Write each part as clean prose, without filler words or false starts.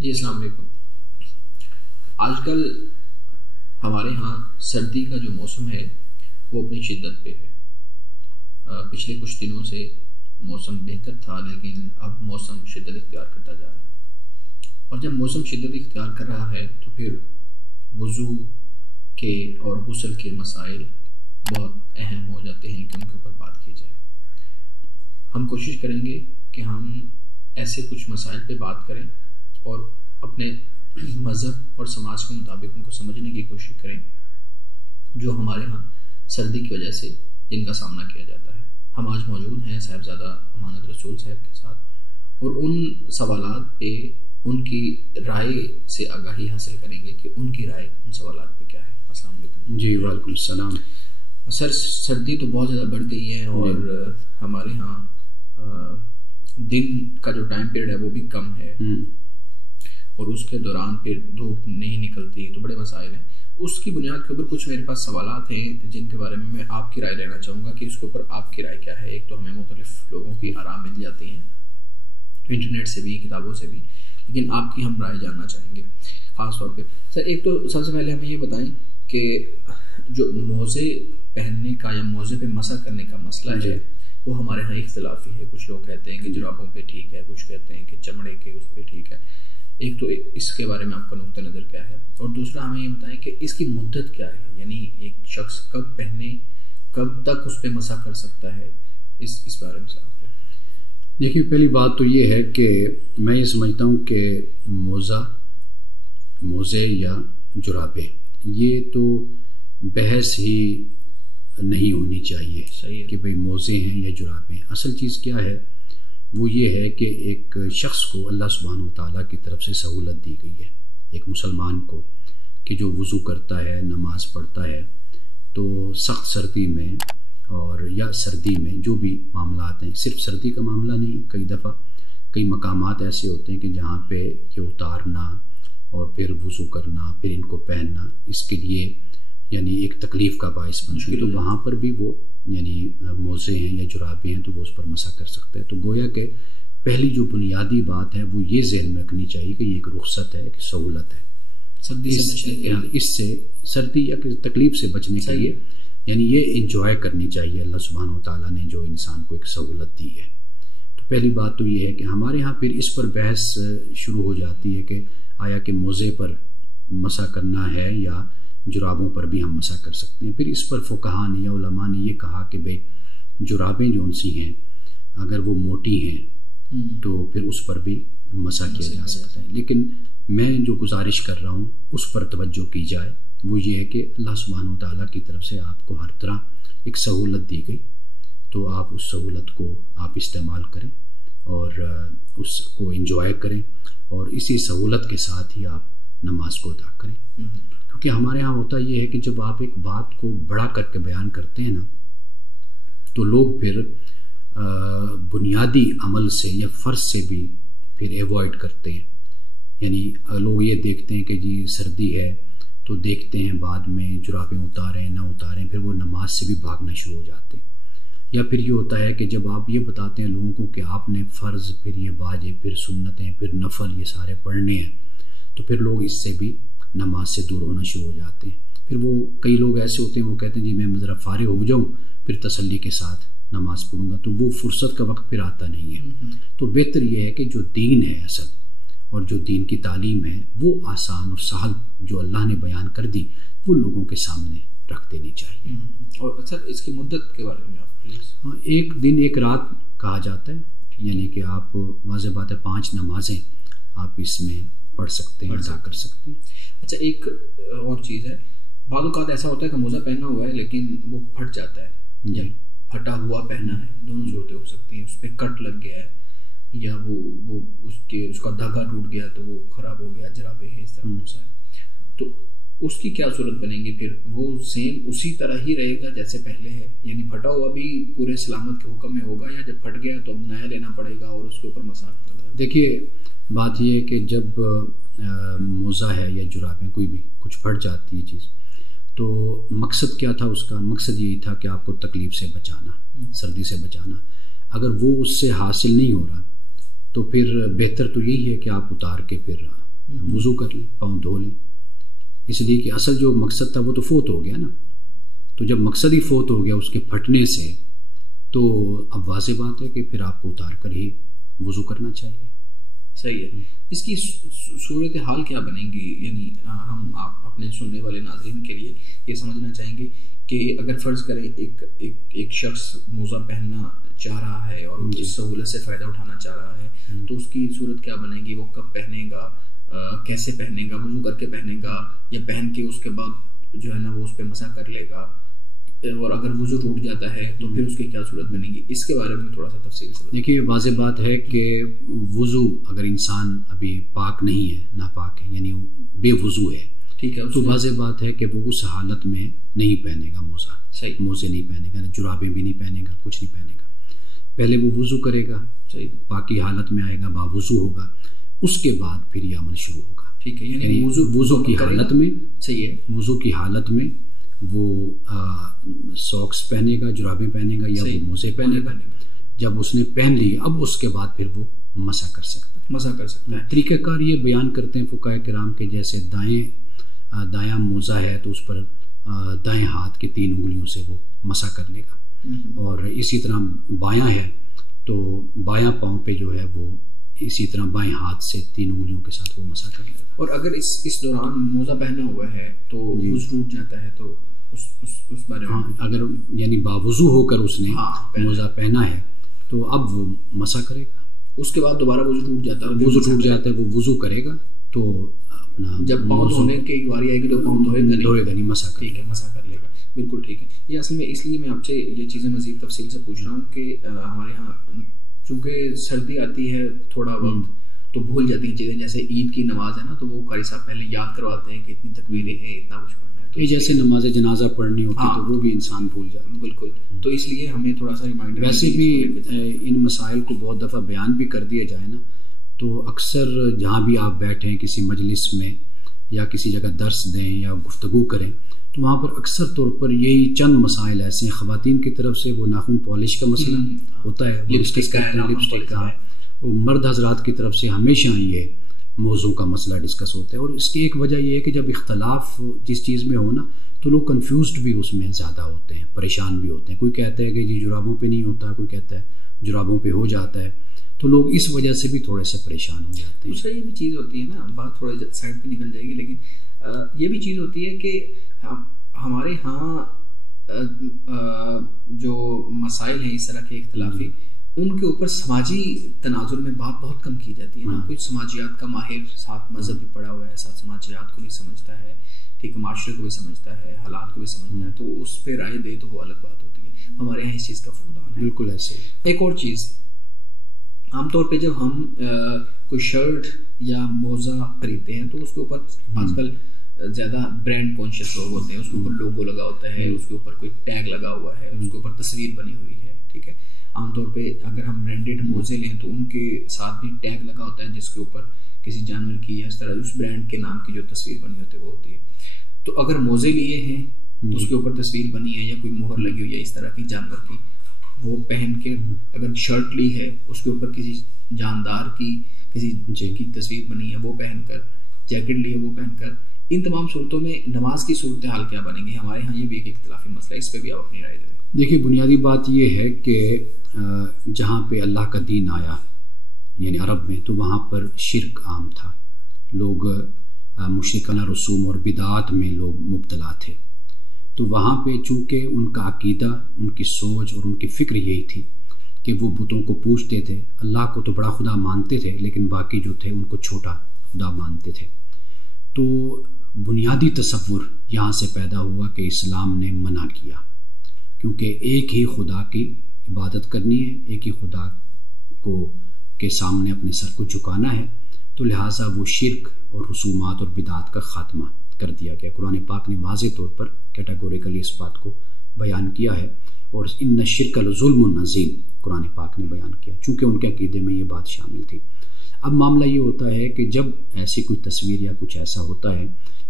جی السلام علیکم. آج کل ہمارے ہاں سردی کا جو موسم ہے وہ اپنی شدت پہ ہے. پچھلے کچھ دنوں سے موسم بہتر تھا لیکن اب موسم شدت اختیار کرتا جا رہا ہے. اور جب موسم شدت اختیار کر رہا ہے تو پھر وضو کے اور غسل کے مسائل بہت اہم ہو جاتے ہیں کہ ان کے اوپر بات کی جائے. ہم کوشش کریں گے کہ ہم ایسے کچھ مسائل پہ بات کریں اور اپنے مذہب اور سماج کے مطابق ان کو سمجھنے کی کوشش کریں جو ہمارے ہاں سردی کی وجہ سے ان کا سامنا کیا جاتا ہے. ہم آج موجود ہیں صاحبزادہ امانت رسول صاحب کے ساتھ اور ان سوالات پہ ان کی رائے سے آگاہی حاصل کریں گے کہ ان کی رائے ان سوالات پہ کیا ہے. السلام علیکم. جی وعلیکم السلام. سر سردی تو بہت زیادہ بڑھ گئی ہے اور ہمارے ہاں دن کا جو ٹائم پیریڈ ہے وہ بھی کم ہے اور اس کے دوران پھر دھوپ نہیں نکلتی تو بڑے مسائل ہیں. اس کی بنیاد کے اوپر کچھ میرے پاس سوالات ہیں جن کے بارے میں آپ کی رائے لینا چاہوں گا کہ اس کے اوپر آپ کی رائے کیا ہے. ایک تو ہمیں مختلف لوگوں کی آراء مل جاتی ہیں انٹرنیٹ سے بھی کتابوں سے بھی, لیکن آپ کی ہم رائے جاننا چاہیں گے خاص طور پہ. سر ایک تو سب سے پہلے ہمیں یہ بتائیں کہ جو موزے پہننے کا یا موزے پہ مسح کرنے کا مسئلہ ہے وہ ہمارے ہاں اختلافی ہے. کچھ لوگ کہتے ہیں کہ جرابوں پہ ٹھیک ہے, کچھ کہتے ہیں کہ چمڑے کے اس پہ ٹھیک ہے. ایک تو اس کے بارے میں آپ کا نقطہ نظر کیا ہے, اور دوسرا ہمیں یہ بتائیں کہ اس کی مدت کیا ہے, یعنی ایک شخص کب پہنے کب تک اس پہ مسح کر سکتا ہے, اس بارے میں صاحب. دیکھیے پہلی بات تو یہ ہے کہ میں یہ سمجھتا ہوں کہ موزے یا جرابیں یہ تو بحث ہی نہیں ہونی چاہیے. صحیح کہ بھئی موزے ہیں یا جرابیں. اصل چیز کیا ہے وہ یہ ہے کہ ایک شخص کو اللہ سبحانہ وتعالیٰ کی طرف سے سہولت دی گئی ہے, ایک مسلمان کو, کہ جو وضو کرتا ہے نماز پڑھتا ہے تو سخت سردی میں اور یا سردی میں جو بھی معاملات ہیں, صرف سردی کا معاملہ نہیں ہے, کئی دفعہ کئی مقامات ایسے ہوتے ہیں کہ جہاں پہ یہ اتارنا اور پھر وضو کرنا پھر ان کو پہننا اس کے لیے یعنی ایک تکلیف کا باعث بنتی ہے, تو وہاں پر بھی وہ یعنی موزے ہیں یا جرابیں ہیں تو وہ اس پر مسح کر سکتا ہے. تو گویا کہ پہلی جو بنیادی بات ہے وہ یہ ذہن میں رکھنی چاہیے کہ یہ ایک رخصت ہے, ایک سہولت ہے. اس سے سردی یا تکلیف سے بچنے کے لیے یعنی یہ انجوائے کرنی چاہیے. اللہ سبحانہ وتعالیٰ نے جو انسان کو ایک سہولت دی ہے. تو پہلی بات تو یہ ہے کہ ہمارے یہاں پھر اس پر بحث شروع ہو جاتی ہے کہ آیا کہ موزے پر مسح کرنا ہے یا جرابوں پر بھی ہم مسح کر سکتے ہیں. پھر اس پر فقہاء نے یا علماء نے یہ کہا کہ بھئی جرابیں جو سی ہیں اگر وہ موٹی ہیں تو پھر اس پر بھی مسح کیا جا سکتا ہے. لیکن میں جو گزارش کر رہا ہوں اس پر توجہ کی جائے وہ یہ ہے کہ اللہ سبحانہ وتعالیٰ کی طرف سے آپ کو ہر طرح ایک سہولت دی گئی تو آپ اس سہولت کو آپ استعمال کریں اور اس کو انجوائے کریں اور اسی سہولت کے ساتھ ہی آپ نماز کو ادا کریں. کیونکہ ہمارے ہاں ہوتا یہ ہے کہ جب آپ ایک بات کو بڑا کر کے بیان کرتے ہیں نا تو لوگ پھر بنیادی عمل سے یا فرض سے بھی پھر ایوائڈ کرتے ہیں. یعنی لوگ یہ دیکھتے ہیں کہ جی سردی ہے تو دیکھتے ہیں بعد میں جرابیں اتاریں نہ اتاریں, پھر وہ نماز سے بھی بھاگنا شروع ہو جاتے ہیں. یا پھر یہ ہوتا ہے کہ جب آپ یہ بتاتے ہیں لوگوں کو کہ آپ نے فرض پھر یہ واجب پھر سنتیں پھر نفل یہ سارے پڑھنے ہیں تو پھر لوگ اس سے بھی نماز سے دور ہونا شروع ہو جاتے ہیں. پھر وہ کئی لوگ ایسے ہوتے ہیں وہ کہتے ہیں جی میں ذرا فارغ ہو جاؤں پھر تسلی کے ساتھ نماز پڑھوں گا, تو وہ فرصت کا وقت پھر آتا نہیں ہے. تو بہتر یہ ہے کہ جو دین ہے اصل اور جو دین کی تعلیم ہے وہ آسان اور سہل جو اللہ نے بیان کر دی وہ لوگوں کے سامنے رکھ دینی چاہیے. اور سر اس کی مدت کے بارے میں آپ پلیز. ایک دن ایک رات کہا جاتا ہے, یعنی کہ آپ واضح بات ہے 5 نمازیں آپ اس میں پڑھ سکتے ہیں ادا کر سکتے ہیں. اچھا ایک اور چیز ہے, بعض اوقات ایسا ہوتا ہے کہ موزہ پہنا ہوا ہے لیکن وہ پھٹ جاتا ہے یا پھٹا ہوا پہنا ہے, دونوں صورتیں ہو سکتی ہیں. اس پہ کٹ لگ گیا ہے یا وہ اس کا دھاگا ٹوٹ گیا تو وہ خراب ہو گیا, جرابیں ہیں اس طرح موزہ ہے, تو اس کی کیا صورت بنے گی؟ پھر وہ سیم اسی طرح ہی رہے گا جیسے پہلے ہے, یعنی پھٹا ہوا بھی پورے سلامت کے حکم میں ہوگا, یا جب پھٹ گیا تو اب نیا لینا پڑے گا اور اس کے اوپر مسح کرنا؟ دیکھیے بات یہ ہے کہ جب موزہ ہے یا جرابیں کوئی بھی کچھ پھٹ جاتی ہے چیز تو مقصد کیا تھا اس کا؟ مقصد یہی تھا کہ آپ کو تکلیف سے بچانا, سردی سے بچانا. اگر وہ اس سے حاصل نہیں ہو رہا تو پھر بہتر تو یہی ہے کہ آپ اتار کے پھر وضو کر لیں، پاؤں دھو لیں، اس لیے کہ اصل جو مقصد تھا وہ تو فوت ہو گیا نا. تو جب مقصد ہی فوت ہو گیا اس کے پھٹنے سے، تو اب واضح بات ہے کہ پھر آپ کو اتار کر ہی وضو کرنا چاہیے. صحیح ہے. اس کی صورت حال کیا بنے گی؟ یعنی ہم آپ اپنے سننے والے ناظرین کے لیے یہ سمجھنا چاہیں گے کہ اگر فرض کریں ایک شخص موزہ پہننا چاہ رہا ہے اور اس سہولت سے فائدہ اٹھانا چاہ رہا ہے، تو اس کی صورت کیا بنے گی؟ وہ کب پہنے گا، کیسے پہنے گا؟ وضو کر کے پہنے گا یا پہن کے اس کے بعد جو ہے نا وہ اس پہ مسح کر لے گا؟ اور اگر وضو ٹوٹ جاتا ہے تو پھر اس کی کیا صورت بنے گی؟ اس کے بارے میں تھوڑا سا تفصیل سے دیکھیے. واضح بات ہے کہ وضو اگر انسان ابھی پاک نہیں ہے، ناپاک ہے، یعنی بے وضو ہے، ٹھیک ہے، تو واضح بات ہے کہ وہ اس حالت میں نہیں پہنے گا موزہ. صحیح. موزے نہیں پہنے گا، جرابیں بھی نہیں پہنے گا، کچھ نہیں پہنے گا. پہلے وہ وضو کرے گا، صحیح، پاکی حالت میں آئے گا، باوضو ہوگا، اس کے بعد پھر یہ عمل شروع ہوگا. ٹھیک ہے. یعنی وضو کی حالت میں، صحیح ہے، وضو کی حالت میں وہ ساکس پہنے گا، جرابیں پہنے گا یا وہ موزے پہنے گا. جب اس نے پہن لی، اب اس کے بعد پھر وہ مسح کر سکتا ہے. طریقہ کار یہ بیان کرتے ہیں فقہاء کرام کے جیسے دایاں موزہ ہے تو اس پر دائیں ہاتھ کی 3 انگلیوں سے وہ مسح کر لے گا، اور اسی طرح بایاں ہے تو بایاں پاؤں پہ جو ہے وہ اسی طرح بائیں ہاتھ سے 3 انگلیوں کے ساتھ وہ مسح کر لے گا. اور اگر اس دوران موزہ پہنا ہوا ہے تو وضو ٹوٹ جاتا ہے تو اس بارے میں اگر یعنی باوضو ہو کر اس نے موزہ پہنا ہے تو اب وہ مسح کرے گا. اس کے بعد دوبارہ وضو ٹوٹ جاتا ہے، وہ وضو کرے گا تو اپنا جب پاؤں دھونے کی باری آئے گی تو پاؤں دھوئے گا نہیں، مسح ٹھیک ہے، مسح کر لے گا. بالکل ٹھیک ہے. یہ اصل میں اس لیے میں آپ سے یہ چیزیں مزید تفصیل سے پوچھ رہا ہوں کہ ہمارے یہاں چونکہ سردی آتی ہے تھوڑا وقت تو بھول جاتی ہیں چیزیں. جیسے عید کی نماز ہے نا تو وہ قاری صاحب پہلے یاد کرواتے ہیں کہ اتنی تکبیریں ہیں، اتنا کچھ پڑھنا ہے. جیسے نماز جنازہ پڑھنی ہوتی ہے تو وہ بھی انسان بھول جاتا ہے. بالکل. تو اس لیے ہمیں تھوڑا سا ریمائنڈر. ویسے بھی ان مسائل کو بہت دفعہ بیان بھی کر دیا جائے نا تو اکثر جہاں بھی آپ بیٹھیں کسی مجلس میں یا کسی جگہ درس دیں یا گفتگو کریں تو وہاں پر اکثر طور پر یہی چند مسائل ایسے ہیں. خواتین کی طرف سے وہ ناخن پالش کا مسئلہ ہوتا ہے، لپسٹک کا. وہ مرد حضرات کی طرف سے ہمیشہ یہ موضوع کا مسئلہ ڈسکس ہوتا ہے. اور اس کی ایک وجہ یہ ہے کہ جب اختلاف جس چیز میں ہو نا تو لوگ کنفیوزڈ بھی اس میں زیادہ ہوتے ہیں، پریشان بھی ہوتے ہیں. کوئی کہتا ہے کہ جی جرابوں پہ نہیں ہوتا، کوئی کہتا ہے جرابوں پہ ہو جاتا ہے، تو لوگ اس وجہ سے بھی تھوڑے سے پریشان ہو جاتے ہیں. دوسرا یہ بھی چیز ہوتی ہے نا، بات تھوڑا سائڈ پہ نکل جائے گی، لیکن یہ بھی چیز ہوتی ہے کہ ہمارے ہاں جو مسائل ہیں اس طرح کے اختلافی، ان کے اوپر سماجی تناظر میں بات بہت کم کی جاتی ہے نا. کوئی سماجیات کا ماہر ساتھ مذہب بھی پڑھا ہوا ہے، ساتھ سماجیات کو بھی سمجھتا ہے، ٹھیک ہے، معاشرے کو بھی سمجھتا ہے، حالات کو بھی سمجھتا ہے، تو اس پہ رائے دے تو وہ الگ بات ہوتی ہے. ہمارے یہاں اس چیز کا فقدان ہے. بالکل ایسے. ایک اور چیز، عام طور پہ جب ہم کوئی شرٹ یا موزہ خریدتے ہیں تو اس کے اوپر آج کل زیادہ برانڈ کانشیس لوگ ہوتے ہیں. اس کے اوپر لوگو لگا ہوتا ہے، اس کے اوپر کوئی ٹیگ لگا ہوا ہے، اس کے اوپر تصویر بنی ہوئی ہے، ٹھیک ہے. عام طور پہ اگر ہم برانڈیڈ موزے لیں تو ان کے ساتھ بھی ٹیگ لگا ہوتا ہے جس کے اوپر کسی جانور کی یا اس طرح اس برانڈ کے نام کی جو تصویر بنی ہوتی ہے وہ ہوتی ہے. تو اگر موزے لیے ہیں اس کے اوپر تصویر بنی ہے یا کوئی مہر لگی ہوئی ہے اس طرح کی جانور کی، وہ پہن کے اگر شرٹ لی ہے اس کے اوپر کسی جاندار کی کسی کی تصویر بنی ہے وہ پہن کر، جیکٹ لی ہے وہ پہن کر، ان تمام صورتوں میں نماز کی صورتحال کیا بنے گی؟ ہمارے ہاں یہ بھی ایک اختلافی مسئلہ ہے، اس پہ بھی آپ اپنی رائے دیں. دیکھیے بنیادی بات یہ ہے کہ جہاں پہ اللہ کا دین آیا یعنی عرب میں تو وہاں پر شرک عام تھا. لوگ مشرکانہ رسوم اور بدعات میں لوگ مبتلا تھے. تو وہاں پہ چونکہ ان کا عقیدہ، ان کی سوچ اور ان کی فکر یہی تھی کہ وہ بتوں کو پوجتے تھے. اللہ کو تو بڑا خدا مانتے تھے لیکن باقی جو تھے ان کو چھوٹا خدا مانتے تھے. تو بنیادی تصور یہاں سے پیدا ہوا کہ اسلام نے منع کیا، کیونکہ ایک ہی خدا کی عبادت کرنی ہے، ایک ہی خدا کو کے سامنے اپنے سر کو جھکانا ہے. تو لہٰذا وہ شرک اور رسومات اور بدعات کا خاتمہ کر دیا گیا. قرآن پاک نے واضح طور پر کیٹاگوریکلی اس بات کو بیان کیا ہے، اور ان الشرک لظلم عظیم قرآن پاک نے بیان کیا، چونکہ ان کے عقیدے میں یہ بات شامل تھی. اب معاملہ یہ ہوتا ہے کہ جب ایسی کوئی تصویر یا کچھ ایسا ہوتا ہے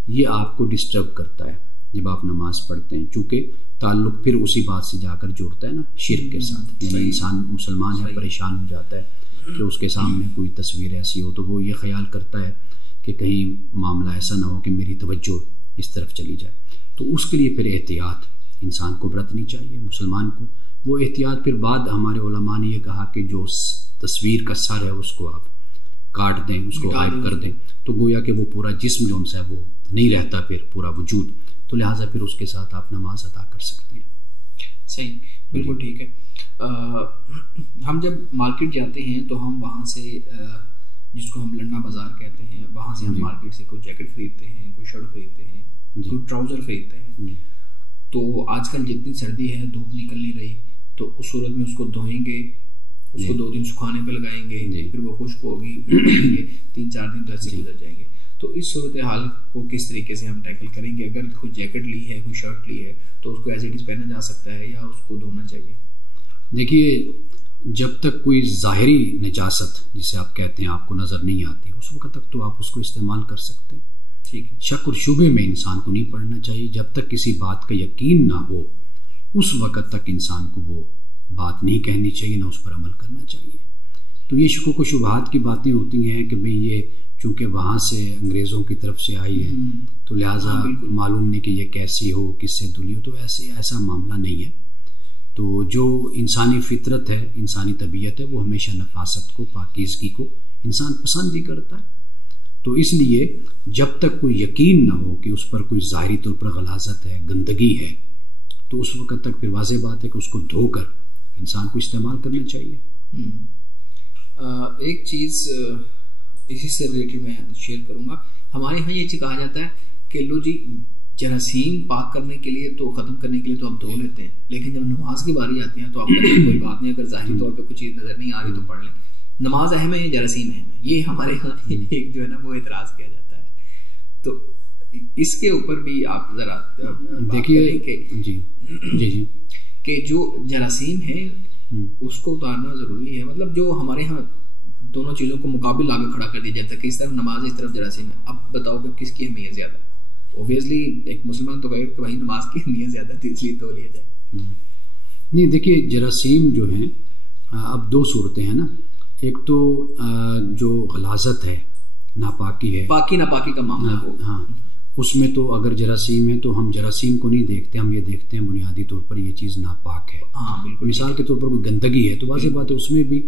یہ آپ کو ڈسٹرب کرتا ہے جب آپ نماز پڑھتے ہیں، چونکہ تعلق پھر اسی بات سے جا کر جڑتا ہے نا شرک کے ساتھ. یعنی انسان مسلمان ہے پریشان ہو جاتا ہے کہ اس کے سامنے کوئی تصویر ایسی ہو تو وہ یہ خیال کرتا ہے کہ کہ کہیں معاملہ ایسا نہ ہو کہ میری توجہ اس طرف چلی جائے. تو اس کے لیے پھر احتیاط انسان کو برتنی چاہیے مسلمان کو. وہ احتیاط پھر بعد ہمارے علماء نے یہ کہا کہ جو تصویر کا سر ہے اس کو آپ کاٹ دیں, اس کو غائب کر دیں, تو گویا کہ وہ پورا جسم جو ہے وہ نہیں رہتا پھر پورا وجود, تو لہٰذا پھر اس کے ساتھ آپ نماز ادا کر سکتے ہیں. صحیح, بالکل ٹھیک ہے. ہم جب مارکیٹ جاتے ہیں تو ہم وہاں سے جس کو ہم لنڈا بازار کہتے ہیں, وہاں سے ہم مارکیٹ سے کوئی جیکٹ خریدتے ہیں, کوئی شرٹ خریدتے ہیں, کوئی ٹراؤزر خریدتے ہیں. تو آج کل جتنی سردی ہے, دھوپ نکل نہیں رہی, تو اس صورت میں اس کو دھوئیں گے, اس کو 2 دن سکھانے پہ لگائیں گے, پھر وہ خشک ہوگی, 3-4 دن تو ایسے گزر جائیں گے. تو اس صورت حال کو کس طریقے سے ہم ٹیکل کریں گے؟ اگر کوئی جیکٹ لی ہے, کوئی شرٹ لی ہے, تو اس کو ایز اٹ از پہنا جا سکتا ہے یا اس کو دھونا چاہیے؟ دیکھیے, جب تک کوئی ظاہری نجاست جسے آپ کہتے ہیں آپ کو نظر نہیں آتی, اس وقت تک تو آپ اس کو استعمال کر سکتے ہیں. ٹھیک ہے. شک اور شبے میں انسان کو نہیں پڑنا چاہیے. جب تک کسی بات کا یقین نہ ہو اس وقت تک انسان کو وہ بات نہیں کہنی چاہیے, نہ اس پر عمل کرنا چاہیے. تو یہ شکوک و شبہات کی باتیں ہوتی ہیں کہ بھئی یہ چونکہ وہاں سے انگریزوں کی طرف سے آئی ہے تو لہٰذا معلوم نہیں کہ یہ کیسی ہو, کس سے دھلی ہو. تو ایسا معاملہ نہیں ہے. تو جو انسانی فطرت ہے, انسانی طبیعت ہے, وہ ہمیشہ نفاست کو, پاکیزگی کو انسان پسند ہی کرتا ہے. تو اس لیے جب تک کوئی یقین نہ ہو کہ اس پر کوئی ظاہری طور پر غلاظت ہے, گندگی ہے, تو اس وقت تک پھر واضح بات ہے کہ اس کو دھو کر انسان کو استعمال کرنا چاہیے. ایک چیز اسی سے ریلیٹڈ میں شیئر کروں گا. ہمارے یہاں یہ چیز کہا جاتا ہے کہ لو جی جراثیم پاک کرنے کے لیے تو ختم کرنے کے لیے تو آپ دھو لیتے ہیں, لیکن جب نماز کی باری آتی ہے تو آپ کوئی بات نہیں, اگر ظاہری طور پہ کچھ چیز نظر نہیں آ رہی تو پڑھ لیں. نماز اہم ہے یا جراثیم اہم ہے, یہ ہمارے یہاں ایک جو ہے نا وہ اعتراض کیا جاتا ہے. تو اس کے اوپر بھی آپ ذرا دیکھیے جی کہ جو جراثیم ہے اس کو اتارنا ضروری ہے. مطلب جو ہمارے یہاں دونوں چیزوں کو مقابل لا کے کھڑا کر دیا جاتا ہے کہ اس طرف نماز, اس طرف جراثیم ہے. اب بتاؤ کہ کس کی اہمیت زیادہ؟ اوبویسلی ایک مسلمان تو کہے کہ بھائی نماز کی اہمیت زیادہ تھی اس لیے تو لیا جائے. نہیں, دیکھیے جراثیم جو ہیں اب 2 صورتیں ہیں نا. ایک تو جو غلاظت ہے, ناپاکی ہے, پاکی ناپاکی کا معاملہ ہو, ہاں, اس میں تو اگر جراثیم ہے تو ہم جراثیم کو نہیں دیکھتے, ہم یہ دیکھتے ہیں بنیادی طور پر یہ چیز ناپاک ہے. مثال کے طور پر کوئی گندگی ہے تو واضح بات ہے اس میں بھی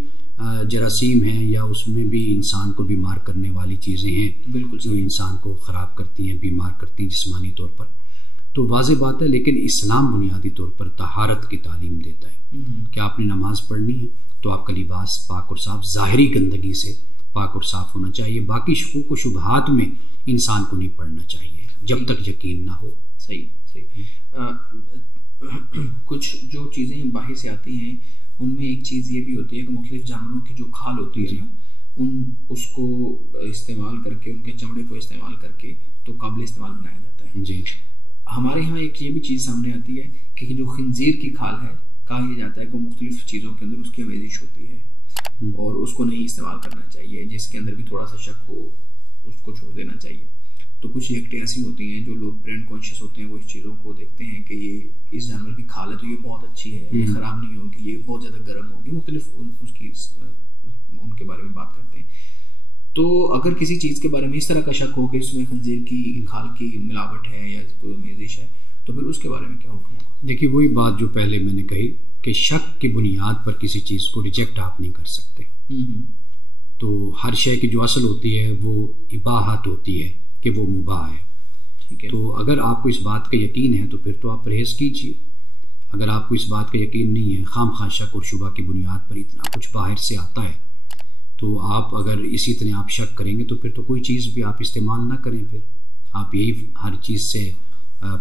جراثیم ہیں یا اس میں بھی انسان کو بیمار کرنے والی چیزیں ہیں, بالکل, جو انسان کو خراب کرتی ہیں, بیمار کرتی ہیں جسمانی طور پر. تو واضح بات ہے, لیکن اسلام بنیادی طور پر طہارت کی تعلیم دیتا ہے کہ آپ نے نماز پڑھنی ہے تو آپ کا لباس پاک اور صاف, ظاہری گندگی سے پاک اور صاف ہونا چاہیے. باقی شکوک و شبہات میں انسان کو نہیں پڑھنا چاہیے جب تک یقین نہ ہو. صحیح. کچھ جو چیزیں باہر سے آتی ہیں ان میں ایک چیز یہ بھی ہوتی ہے کہ مختلف جانوروں کی جو کھال ہوتی ہے اس کو استعمال کر کے, ان کے چمڑے کو استعمال کر کے تو قابل استعمال بنایا جاتا ہے. جی, ہمارے یہاں ایک یہ بھی چیز سامنے آتی ہے کہ جو خنزیر کی کھال ہے, کہا یہ جاتا ہے کہ مختلف چیزوں کے اندر اس کی آمیزش ہوتی ہے اور اس کو نہیں استعمال کرنا چاہیے. جس کے اندر بھی تھوڑا سا شک ہو اس کو چھوڑ دینا چاہیے. تو کچھ ایکٹیں ایسی ہوتی ہیں جو لوگ برینڈ کانشیس ہوتے ہیں, وہ اس چیزوں کو دیکھتے ہیں کہ یہ اس جانور کی کھال ہے تو یہ بہت اچھی ہے, یہ خراب نہیں ہوگی, یہ بہت زیادہ گرم ہوگی, مختلف اس کی ان کے بارے میں بات کرتے ہیں. تو اگر کسی چیز کے بارے میں اس طرح کا شک ہو کہ اس میں خنزیر کی کھال کی ملاوٹ ہے یا کوئی آمیزش ہے تو پھر اس کے بارے میں کیا حکم ہوگا؟ دیکھیے وہی بات جو پہلے میں نے کہی کہ شک کی بنیاد پر کسی چیز کو ریجیکٹ آپ نہیں کر سکتے. تو ہر شے کی جو اصل ہوتی ہے وہ اباحت ہوتی ہے کہ وہ مباح ہے. تو اگر آپ کو اس بات کا یقین ہے تو پھر تو آپ پرہیز کیجیے. اگر آپ کو اس بات کا یقین نہیں ہے, خام خواہ شک اور شبہ کی بنیاد پر اتنا کچھ باہر سے آتا ہے, تو آپ اگر اسی طرح آپ شک کریں گے تو پھر تو کوئی چیز بھی آپ استعمال نہ کریں. پھر آپ یہی ہر چیز سے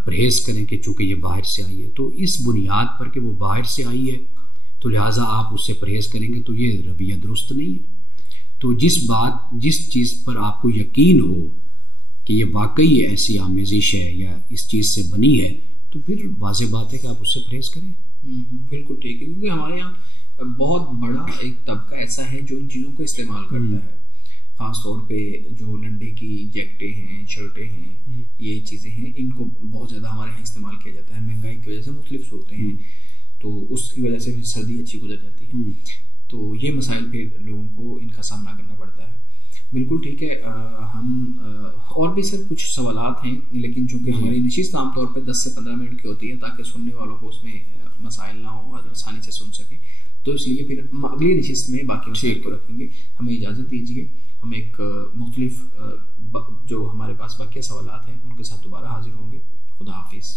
پرہیز کریں کہ چونکہ یہ باہر سے آئی ہے, تو اس بنیاد پر کہ وہ باہر سے آئی ہے تو لہٰذا آپ اس سے پرہیز کریں گے تو یہ رویہ درست نہیں ہے. تو جس چیز پر آپ کو یقین ہو کہ یہ واقعی ایسی آمیزش ہے یا اس چیز سے بنی ہے تو پھر واضح بات ہے کہ آپ اس سے پرہیز کریں. بالکل ٹھیک ہے, کیونکہ ہمارے یہاں بہت بڑا ایک طبقہ ایسا ہے جو ان چیزوں کو استعمال کرتا ہے. خاص طور پہ جو لنڈے کی جیکٹیں ہیں, شرٹیں ہیں, یہ چیزیں ہیں, ان کو بہت زیادہ ہمارے یہاں استعمال کیا جاتا ہے. مہنگائی کی وجہ سے مختلف صورتیں ہیں تو اس کی وجہ سے سردی اچھی گزر جاتی ہے. تو یہ مسائل پھر لوگوں کو ان کا سامنا کرنا پڑتا ہے. بالکل ٹھیک ہے, ہم اور بھی سر کچھ سوالات ہیں، لیکن چونکہ ہماری نشست عام طور پہ 10 سے 15 منٹ کی ہوتی ہے تاکہ سننے والوں کو اس میں مسائل نہ ہوں اور آسانی سے سن سکیں، تو اس لیے پھر اگلی نشست میں باقی مسائل کو رکھیں گے. ہمیں اجازت دیجیے، ہم ایک مختلف جو ہمارے پاس باقی سوالات ہیں ان کے ساتھ دوبارہ حاضر ہوں گے. خدا حافظ.